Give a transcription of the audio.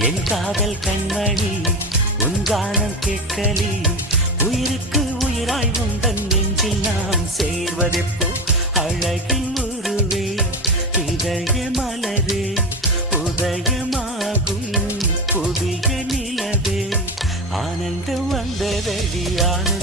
என் காதல் கண்மணி உன் கானம் கேட்கலி உயிருக்கு உயிராய் உந்தன் நெஞ்சில் நாம் சேர்வதெப்போ அழகின் உருவே இதய மலரே உதயமாகும் புதிய நிலவே ஆனந்தம் வந்ததடி ஆனந்த